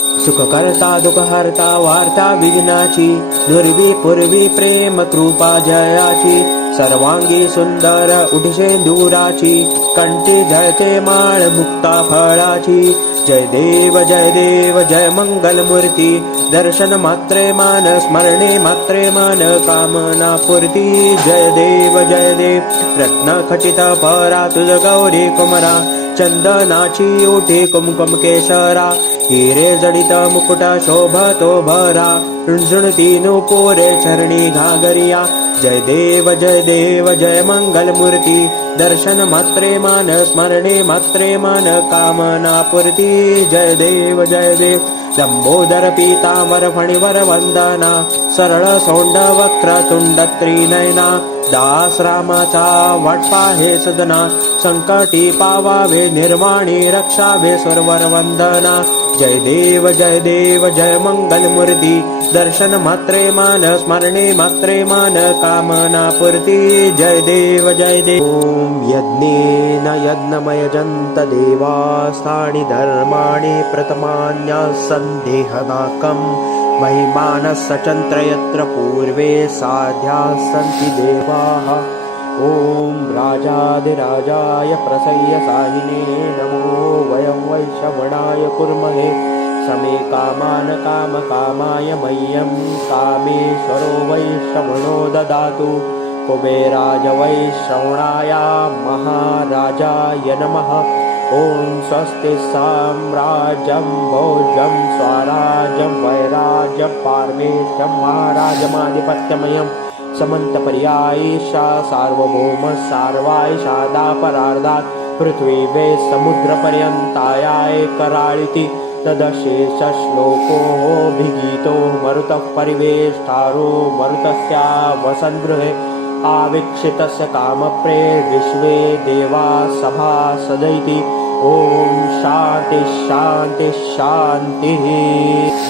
सुखकर्ता दुःखहर्ता वार्ता विघ्नाची, दुर्वी पूर्वी प्रेम कृपा जयाची, सर्वांगी सुंदर उठशेंदुराची, कंठी जळते माळ मुक्ता फळाची. जय देव जय मंगलमूर्ती, दर्शन मात्रे मान स्मरणे मात्रे मान कामना पूर्ती. जय देव रत्न खचित परा तुझ गौरी कुमरा, चंदनाची ओठी कुमकुम केशरा, हिरे जडित मुकुट शोभतो भरा, रुणझुणती नुपुरे चरणी घागरिया. जय देव जय मंगलमूर्ती, दर्शन मात्रे मान स्मरणे मात्रे मान कामना पूर्ती. जय देव लंबोदर पीतांबर फणीवर वंदना, सरळ सोंड वक्र तुंड त्रिनयना, दास रामाचा वाटपा हे सदना, संकटी पावावे निर्वाणी रक्षावे सुरवर वंदना. जय देव जय मंगलमूर्ती, दर्शन मात्रे मान स्मरणे मात्रे मान कामना पूर्ती. जय देव ओम यज्ञेन यज्ञमय जंत देवास्थानि धर्माणि प्रथमान्यसन्देहनाकम्, महिमानः यत्र पूर्वे साध्याः सन्ति देवाः. ॐ राजाधिराजाय प्रसय्यसायिने नमो वयं वै श्रवणाय कुर्महे, समे कामान् कामकामाय मह्यं कामेश्वरो वै श्रवणो ददातु. कुबेराज वै श्रवणाय महाराजाय नमः. ॐ स्वस्ति साम्राज्यं भोजं स्वराज्यं वैराज्यं पारमेष्ठं महाराजमाधिपत्यमयं समन्तपर्यायेषा सार्वभौम सार्वायशादापरार्धात् पृथ्वी वे समुद्रपर्यन्तायाय कराळिति. तदशेषश्लोको भिगीतो मरुतः परिवेष्टारो मरुतस्य वसन्गृहे, आवीक्षितस्य कामप्रे विश्वे देवा सभा सजैति. ॐ शान्ति शान्ति शान्तिः.